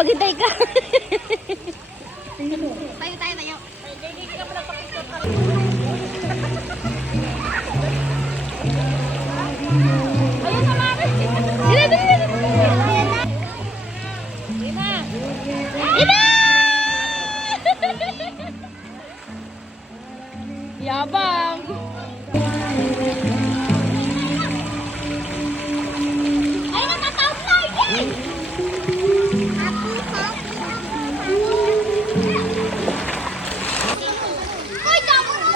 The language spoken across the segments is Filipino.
maghintay ka. Tayo, tayo, tayo. Ayun na, Mare. Dila, dila, dila. Ina! Ina! Yabang! Ay, natatawag tayo! Uy, tama na!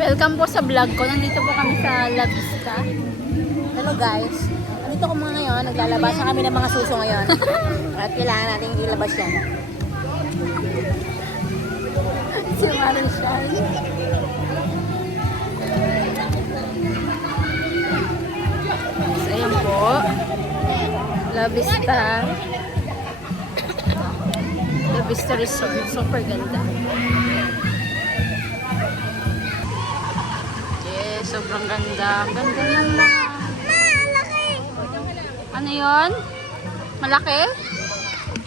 Welcome po sa vlog ko. Nandito po kami sa La Vista. Hello guys. Nandito ko mga ngayon. Naglalabas na kami ng mga suso ngayon. At kailangan natin ilabas yan. Si Marichan. So, ayan po. La Vista. La Vista Resort. Super ganda. Sobrang ganda. Ang ganda ng Malaki! ano yon? Malaki?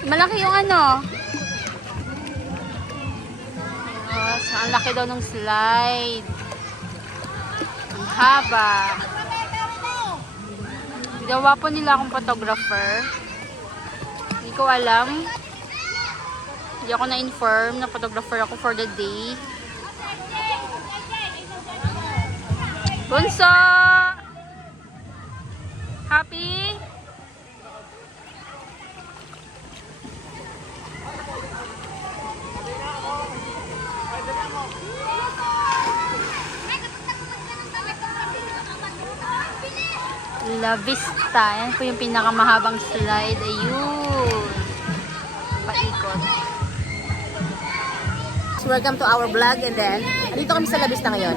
Malaki yung ano? Yes, ang laki daw ng slide. Ang haba. Ginawa po nila akong photographer. Hindi ko alam. Hindi ako na-inform na photographer ako for the day. Bunso! Happy? La Vista. Yan po yung pinakamahabang slide. Ayun. Paikot. Welcome to our vlog and then, andito kami sa La Vista ngayon.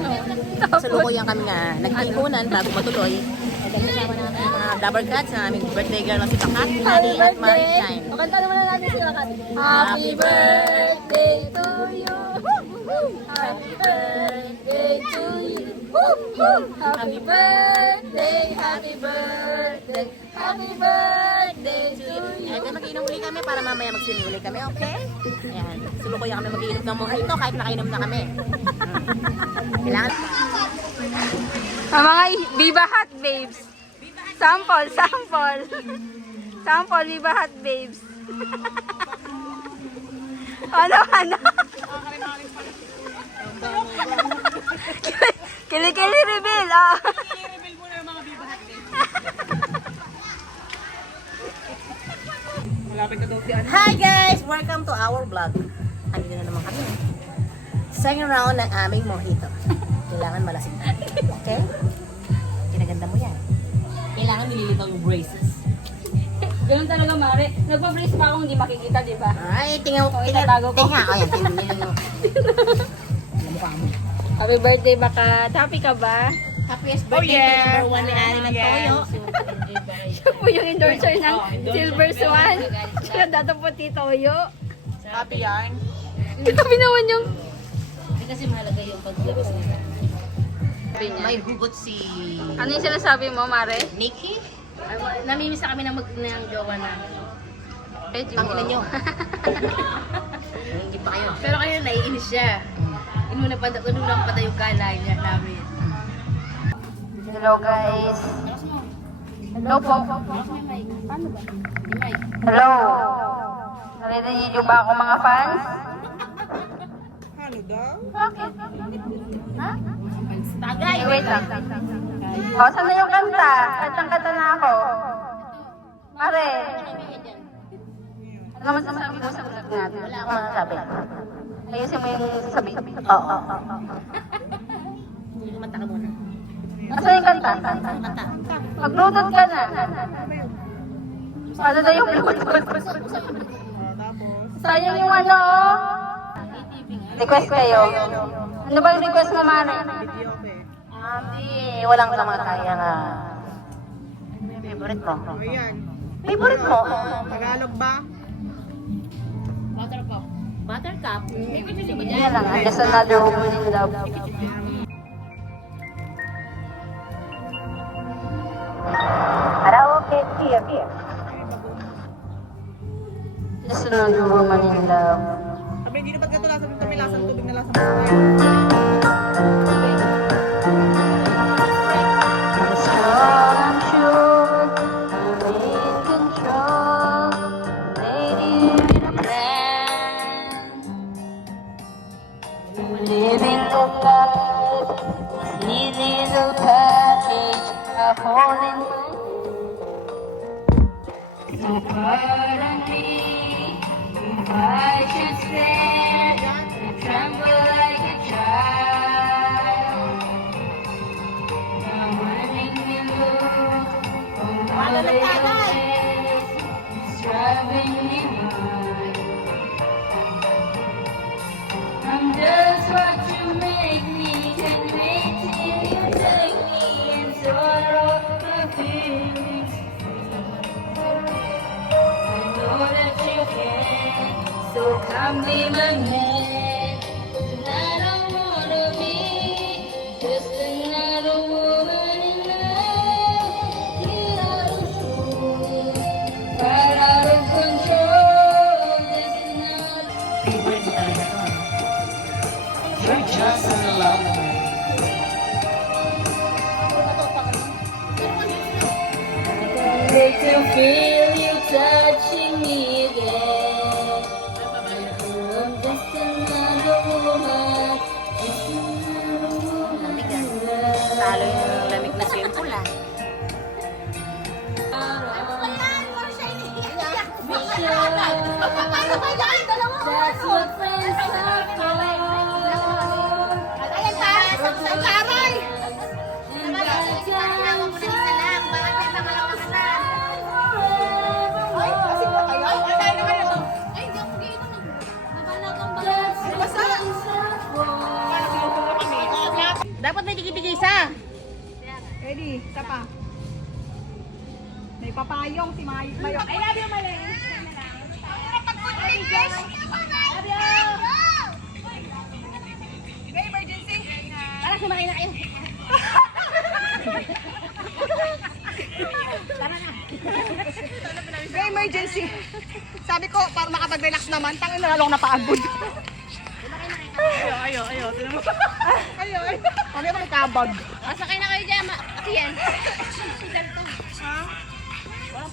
Sa lukuyan kami nga nag-ipunan bago matuloy. And then kasama namin ang mga Dabber Cats na aming birthday girl na si Bakat, Nani at Marichan. Kanta naman na natin si Bakat. Happy birthday to you! Happy birthday to you! Happy birthday! Happy birthday! Happy birthday to you! And then mag-inom ulit kami para mamaya magsini ulit kami, okay? Ayan, sa lukuyan kami mag-inom ng mojito kahit nakainom na kami. Kailangan. Ang mga Viva Hot Babes. Sample, sample. Sample, Viva Hot Babes. Ano, ano? Kili-kili reveal, oh. I-reveal mo na yung mga Viva Hot Babes. Malapit na daw si Ana. Hi guys! Welcome to our vlog. Andito na naman kami. Second round ng aming mojito. Kailangan malasing na. Okay? Kinaganda mo yan. Kailangan nililitaw yung braces. Ganun talaga, Mare. Nagpa-brace pa akong hindi makikita, di ba? Ay, tingnan ko. Itatago ko. Tingnan ko. Ayan, tingnan mo. Alam mo ka mo. Happy birthday, Bakat. Happy ka ba? Happiest birthday to number one ni Ani ng Toyo. Siya po yung endorser ng Silver Swan. Siya dato po Toyo. Happy yarn. Grabe naman yung... Hindi kasi mahalaga yung paglabas nila. May hugot si ano yung sinasabi mo, Mare? Nikki. Namimiss na kami ng jowa na. Eh, Tangina nyo. Hindi pa kayo. Pero kayo naiinis siya. Inuna pa yung kalay niya namin. Hello, guys. Hello po. Paano ba? Hello. Narinig niyo ba ako, mga fans? Ano daw? Bakit? Ha? Tagay! Wait lang. O, saan na yung kanta? Kantang-kanta na ako. Pare. Ano masasabi mo sa vlog natin? Wala akong masasabi. Ayusin mo yung sabi. Oo. Kumanta ka muna. Asa yung kanta? Kanta. Mag-bluetooth ka na. Ano na yung bluetooth? Sayang yung ano, oh. Request kayo. Ano ba yung request mo, Mare? Hindi, walang kamataya nga. Favorite mo? Ayan. Favorite mo? Tagalog ba? Buttercup. Buttercup? Yan lang, just another woman in love. Karaoke, beer. Just another woman in love. Sabi, hindi na ba't ganito lasa dito? May lasang tubig na lasang tubig. I'm strong, I'm sure, I'm in control, lady with a plan. Living the life, this little package I hold in my so pardon me if I should stand and tremble like a child. Now wanting to look from all the ways it's driving me wild. I'm just what you make me, can wait till you take me and sort of my feelings. I know that you can, so come be my man. And I don't wanna be just another woman in love. Get out of control, right out of control. Just another. Favorite mo talaga to. You're just in love. Wait to feel you touching me again. I'm just another woman, just another woman in love. Talo yung lamig na simple ah. That's what friends are for. Dapat may tigit-tigisa. Ready? Isa pa. May papayong si Mayong. I love you, Malay. May emergency. Parang sumakay na kayo. May emergency. Sabi ko, para makapag-relax naman, tangin na lalong napagod. Ayo. Ayo. Ano yung may kabag? Sakay na kayo dyan. Kasi yan.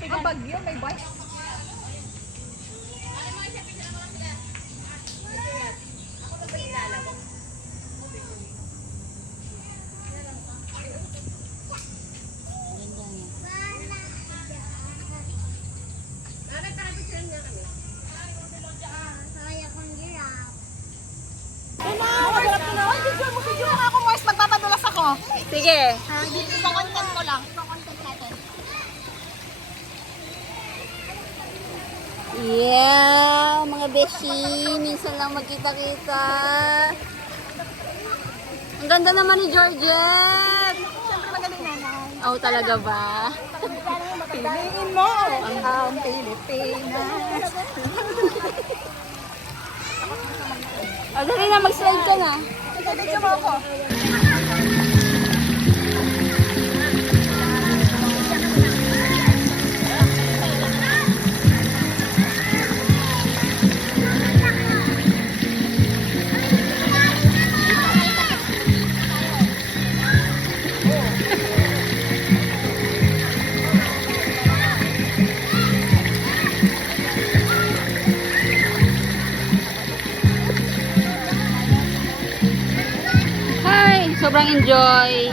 Ang bag yun, may bike. Video nga ako, Moise. Magpapadulas ako. Sige. Content ko lang. Content natin. Yeah, mga beshi, minsan lang magkita-kita. Ang ganda naman ni Georgette. Siyempre magaling nanay. Oh, talaga ba? Piliin mo ang Pilipinas. Oh, dali na, mag-slide ka na. Video mo ako. Hi, sobrang enjoy.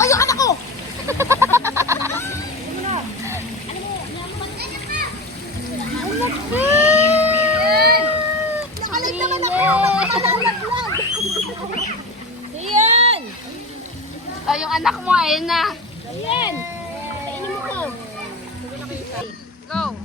Ay, yung anak ko! Wait naman ako yung malalaglag. Ayan! Oh, yung anak mo, ayun na. Ayan! Kainin mo ko. Go.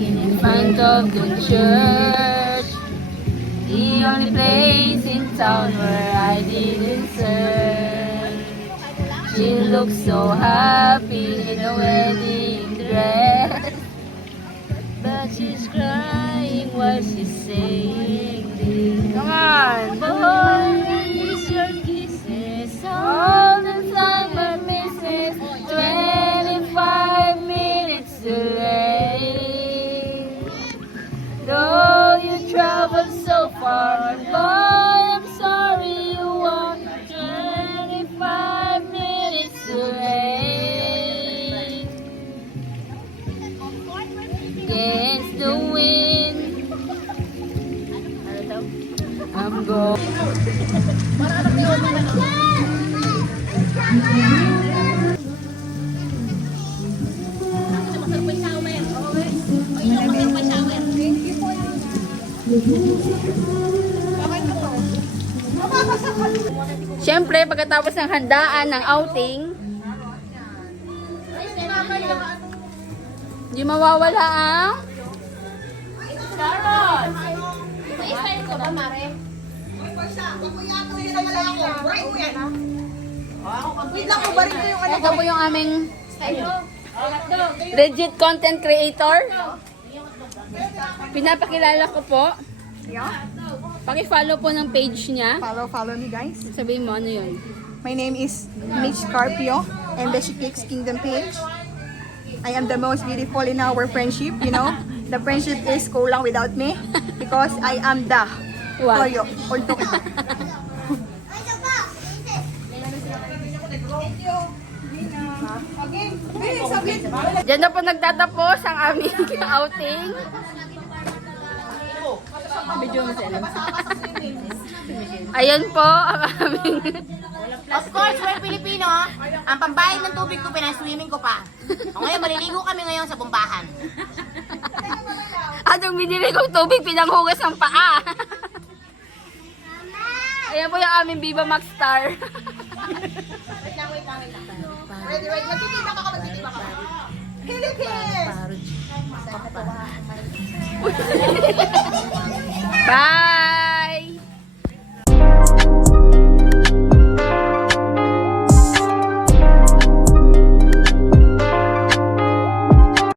In front of the church, the only place in town where I didn't search. She looks so happy in a wedding dress, but she's crying while she's saying this. Come on, boy, miss your kisses all the time, but misses 25 minutes delay. Though you traveled so far, boy, I'm sorry you walked 25 minutes delay. Against the wind, I'm going. Siyempre, pagkatapos ng handaan ng outing, hindi mawawala ang Carrot! May style ko ba, Mare? Wait lang, ubarin ko yung ano. ito po yung aming Style ko. Hotdog. legit content creator. Pinapakilala ko po. Yeah. Paki-follow po ng page niya. Follow me guys. Sabihin mo ano yun. My name is Mitch Carpio and the She Cakes Kingdom page. I am the most beautiful in our friendship, you know. The friendship is kulang without me because I am the What? Toyo. Or Toyo. Diyan na po nagtatapos ang aming outing. Medyo masalam. Ayan po ang aming... Of course, we're Filipino. Ang pambayad ng tubig ko, pinaswimming ko pa. O ngayon, maliligo kami ngayon sa bumbahan. At yung binili kong tubig, pinanghugas ng paa. Ayan po yung aming Viva Max Star. Wait. Magtitiba ka. Philippines! Bye!